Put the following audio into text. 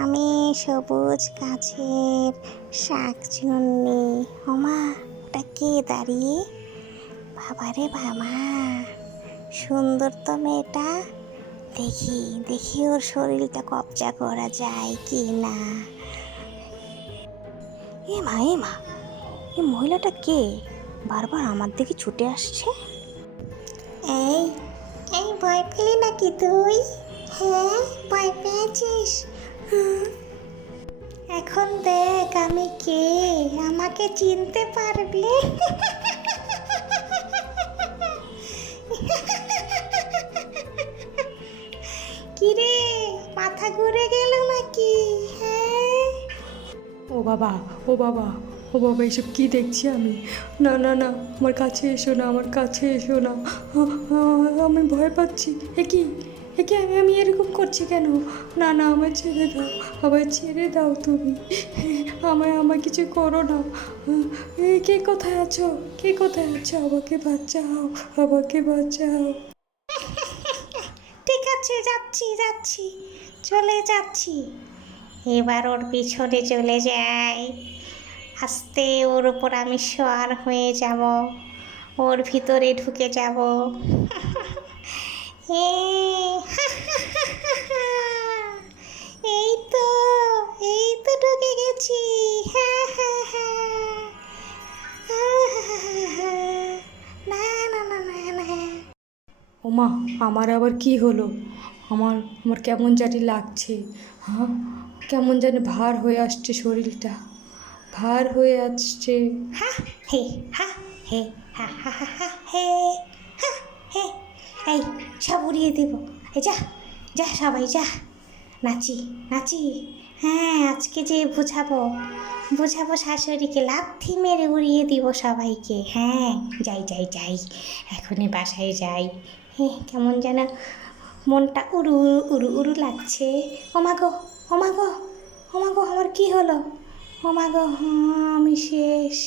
আমি সবুজ গাছের শাকচুন্নি। ওমা, ওটা কে দাঁড়িয়ে? বাবারে বাবা, সুন্দর তো মেয়েটা। দেখি দেখি ওর শরীরটা কবজা করা যায় কি না। এ মা, এ মা, এ মহিলাটা কে? বারবার আমার দিকে ছুটে আসছে। এই এই ভয় পেলি নাকি তুই? হ্যাঁ, ভয় পেয়েছিস? এখন দেখ আমি কে, আমাকে চিনতে পারবি? কিরে, মাথা ঘুরে গেল নাকি? হ্যাঁ, ও বাবা, ও বাবা, ও বাবা, এসব কি দেখছি আমি? না না না, আমার কাছে এসো না, আমার কাছে এসো না। আমি ভয় পাচ্ছি। এ কি আমি এরকম করছি কেন? না না, আমায় ছেড়ে দাও, আমায় ছেড়ে দাও তুমি। আমায় কিছু করো না। কে কোথায় আছো? কে কোথায় আছো? আমাকে বাঁচাও, আমাকে বাঁচাও। ঠিক আছে, যাচ্ছি যাচ্ছি, চলে যাচ্ছি। এবার ওর পিছনে চলে যাই। আস্তে ওর ওপর আমি সওয়ার হয়ে যাব, ওর ভিতরে ঢুকে যাব। এ, এই তো, এই তো ঢুকে গেছি। না না না না না। ওমা, আমার আবার কি হলো? আমার আমার কেমন জানি লাগছে। হ্যাঁ, কেমন জানি ভার হয়ে আসছে শরীরটা, ভার হয়ে আসছে। হা হে, হা হে, হা হা হা হা হে, হা হে। এই সব উড়িয়ে দেব। এই যা, যা সবাই যা, নাচি নাচি। হ্যাঁ, আজকে যে বুঝাবো, বুঝাবো শাশুড়িকে, লাথি মেরে উড়িয়ে দিব সবাইকে। হ্যাঁ, যাই যাই যাই, এখনই বাসায় যাই। হ্যাঁ, কেমন যেন মনটা উড়ু উড়ু উড়ু লাগছে। ওমাগো, ওমাগো, ওমাগো, আমার কি হলো? ওমাগো, আমি শেষ।